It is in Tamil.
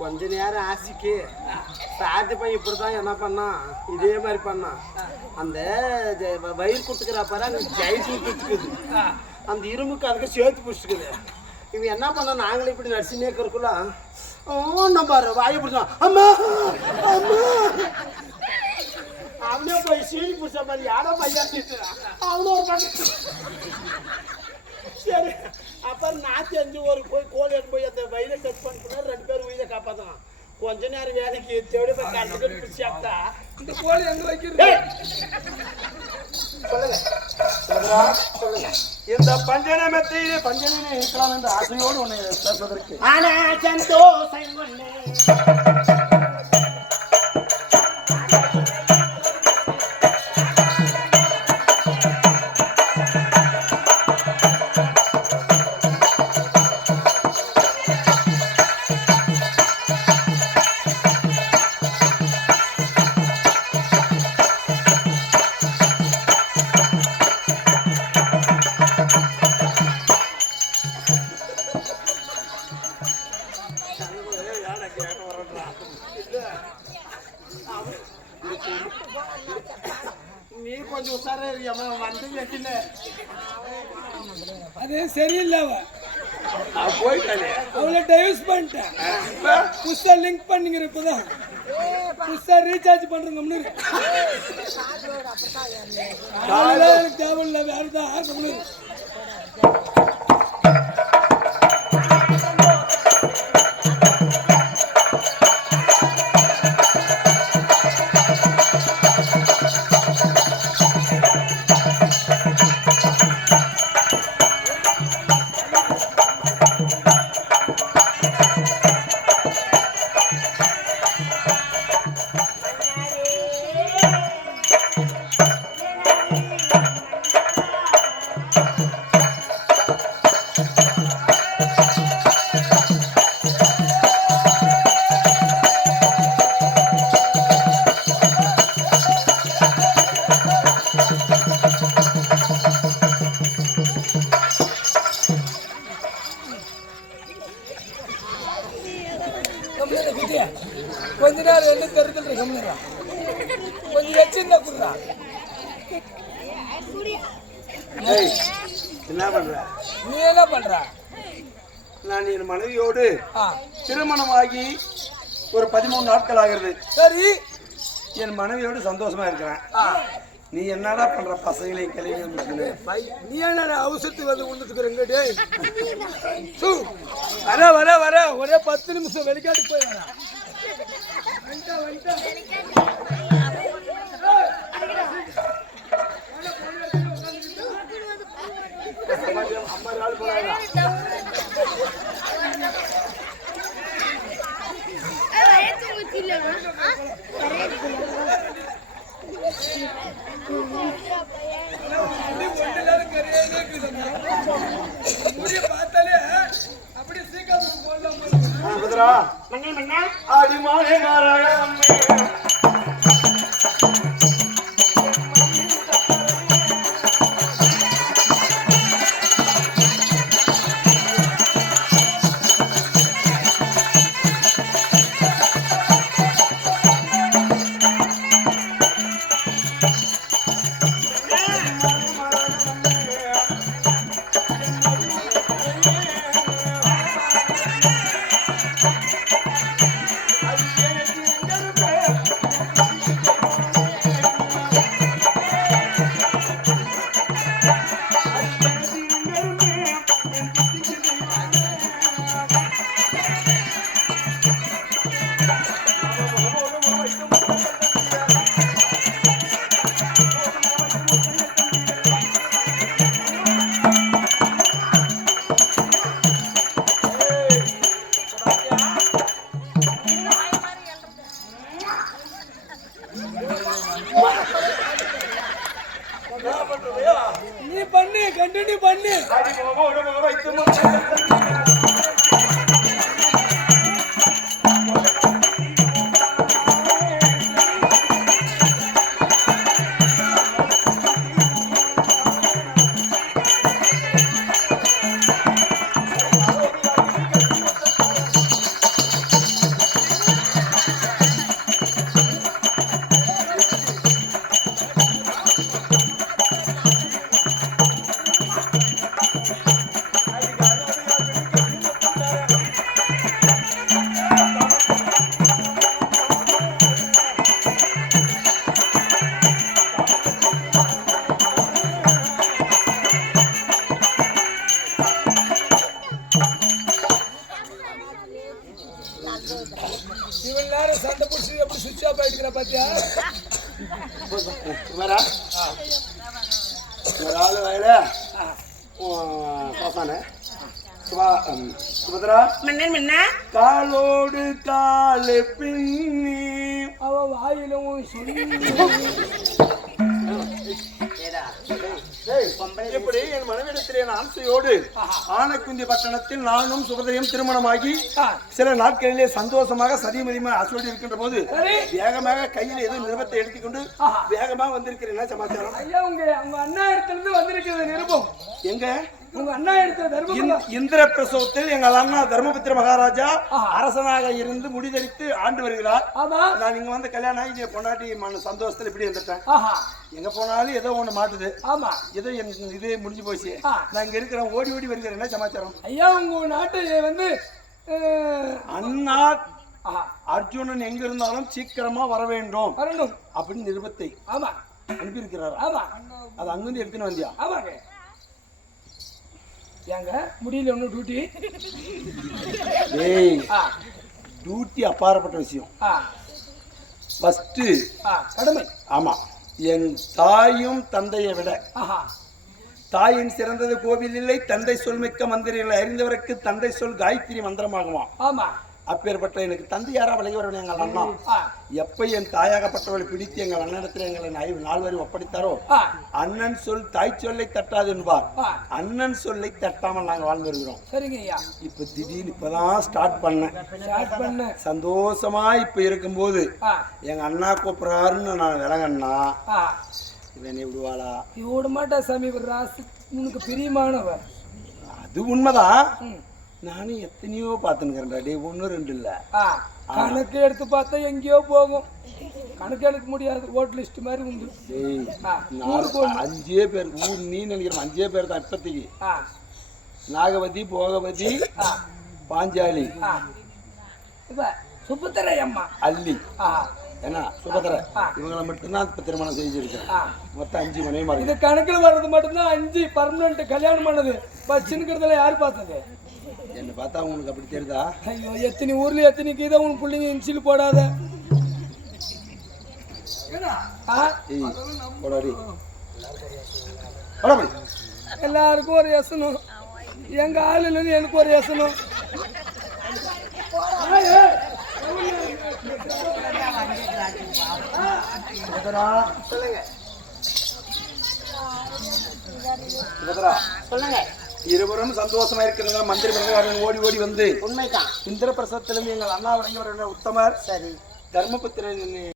கொஞ்ச நேரம் ஆசிக்கு சாத்தி போய் இப்படிதான் என்ன பண்ணான், இதே மாதிரி பண்ணான். அந்த வயிறு கொடுத்துக்கிறா பாரு, அங்க ஜெயிச்சு பிடிச்சிக்குது, அந்த இரும்புக்கு அதுக்கு சேர்த்து பிடிச்சிக்குது. இவன் என்ன பண்ணா, நாங்களும் இப்படி நடிச்சுனே இருக்கிறக்குள்ள நம்ம பாரு வாயை பிடிச்சான், அம்மா அம்மா அவனே போய் சீனி பிடிச்ச மாதிரி யாரோ பையா அவனும் ஒரு பண்ண. சரி, அப்புறம் நான் தெரிஞ்சு ஒரு போய் கோழி எடுத்து போய் அந்த வயிறை டச் பண்ணா 2 பேரும் உயிரை காப்பாற்றலாம். கொஞ்ச நேரம் வேலைக்கு தேடி போய் கண்டு பிடிச்சாப்டா. இந்த கோழி எங்க வைக்கிறது சொல்லுங்க. இந்த பஞ்சனமத்தை பஞ்சனமே இருக்கலாம் என்ற ஆசையோடு உன்னை பேசுவதற்கு ஆனா சந்தோஷம் கொண்டேன். நீ கொஞ்சம் உசாரா வந்து வெட்டில அது சரியில்லை. போயிட்டாலே அவளை டைவர்ஸ் பண்ணிட்டேன். புதுசா லிங்க் பண்ணிக்கிற இப்பதான் புதுசா ரீசார்ஜ் பண்றேங்க. எனக்கு தேவையில்லை, வேறதான் ஆசை. கொஞ்ச நேரம் என்ன தெரிஞ்சு கம்மிடா, கொஞ்சம் வச்சிருந்தா குடுறா. என்ன பண்ற நீ? என்ன பண்ற? நான் என் மனைவியோடு திருமணமாகி ஒரு 13 நாட்கள் ஆகிறது. சரி, என் மனைவியோடு சந்தோஷமா இருக்கிறேன். நீ என்னடா பண்ற? பசங்களையும் கிளம்பி நீ என்ன அவசரத்துக்கு வந்து கொண்டுக்கிறங்க? வர வர வர ஒரே 10 நிமிஷம் வெளிக்காட்டு போய் வர. பார்த்தாலே அப்படி சீக்கிரம் போடலாம். அடிமானே நாராயணம் நீ பண்ணு கண்டினியூ பண்ணு. இவன் நேரம் சண்டை பிடிச்சி எப்படி சுவிட்ச் ஆஃப் ஆயிடுக்கிற பாத்தியா? ஒரு ஆளு வயல சுபத்ரா காலோடு காலு பின்னி அவ வாயிலும் இப்படி என் மனைவிடத்திலே ஆசையோடு ஆனக்குந்தி பட்டணத்தில் நானும் சுபதிரையும் திருமணமாகி சில நாட்களிலே சந்தோஷமாக சதிமதியமாக ஆசையோடு இருக்கின்ற போது வேகமாக கையில் ஏதோ நிருபத்தை எடுத்துக்கொண்டு வேகமாக வந்திருக்கிறேன். சமாச்சாரம் ஐயா, உங்க அண்ணா இடத்துல வந்திருக்கிறது நிருபம். எங்க உங்க அண்ணா எடுத்த இந்திர பிரசவத்தில் எங்கள் அண்ணா தர்மபுத்திர மகாராஜா அரசனாக இருந்து முடிதறித்து ஆண்டு வருகிறார். நான் இங்க வந்து கல்யாணம் ஆகி பொண்டாட்டி சந்தோஷத்துல இப்படி வந்துட்டேன். எங்க போனாலும் ஏதோ ஒண்ணு மாட்டுது. ஏதோ இது முடிஞ்சு போச்சு. நான் இங்க இருக்கிறேன், ஓடி ஓடி வருகிறேன். என்ன சமாச்சாரம்? ஐயா, உங்க நாட்டு வந்து அண்ணா அர்ஜுனன் எங்க இருந்தாலும் சீக்கிரமா வர வேண்டும் அப்படின்னு நிருபத்தை அனுப்பி இருக்கிறார். அது அங்கிருந்து எடுத்துன்னு வந்தியா? ஆமாங்க. ஏங்க முடியல ஒன்னும் டியூட்டி? டியூட்டி அப்பாற்பட்ட விஷயம். ஃபர்ஸ்ட் கடமை. ஆமா, என் தாயும் தந்தையை விட தாயின் சிறந்தது கோவில் இல்லை, தந்தை சொல் மிக்க மந்திரிகளை அறிந்தவருக்கு தந்தை சொல் காயத்ரி மந்திரமாகுமா? ஆமா. அப்பேற்பட்ட எனக்கு தந்தை யாரா விலகி வரணும். எங்கள் அண்ணா எப்ப என் தாயாகப்பட்டவளை பிடித்து எங்கள் அண்ணனிடத்தில் எங்களை நால்வரை ஒப்படைத்தாரோ, அண்ணன் சொல் தாய் சொல்லை தட்டாது என்பார். அண்ணன் சொல்லை தட்டாமல் நாங்கள் வாழ்ந்து வருகிறோம். சரிங்க ஐயா. இப்ப திடீர்னு இப்பதான் ஸ்டார்ட் பண்ண சந்தோஷமா இப்ப இருக்கும்போது எங்க அண்ணா கூப்பிடுறாருன்னு நான் விலகண்ணா இவன் விடுவாளா? விட மாட்டா சாமி. ராசி உனக்கு பிரியமானவன். அது உண்மைதான். நானும் எத்தனையோ பார்த்துன்னு ஒன்னு ரெண்டு இல்ல. கணக்கு எடுத்து பார்த்தா எங்கேயோ போகும். கணக்கு எடுக்க முடியாது. ஓட் லிஸ்ட் மாதிரி உண்டு. 5 பேர் ஊர் நீ நினைக்கிறேன். 5 பேர் தான் இப்பத்திக்கு. நாகவதி, போகவதி, பாஞ்சாலி, சுபத்திரை அம்மா, அல்லி, ஏன்னா சுபத்திரை இவங்களை மட்டும்தான் இப்ப திருமணம் செஞ்சிருக்கேன். மொத்தம் 5 மனைவி. இது கணக்குல வர்றது மட்டும்தான் 5 பர்மனன்ட் கல்யாணம் பண்ணது. பச்சுங்கிறதுல யாரு பார்த்தது? என்ன பார்த்தா உங்களுக்கு அப்படி தெரியுதா? ஐயோ, எத்தனை ஊர்ல எத்தனை கீதா உன் பிள்ளைங்க இன்சில் போடாத. எல்லாருக்கும் ஒரு யசனம். எங்க ஆளுல எனக்கு ஒரு யசனம். சொல்லுங்க. இருவரும் சந்தோஷமா இருக்கிறதா மந்திரி பிரகாரம் ஓடி ஓடி வந்து உண்மைதான். இந்திர பிரசவத்திலும் எங்கள் அண்ணா வழங்கி உத்தமர் சரி தர்மபுத்திரன்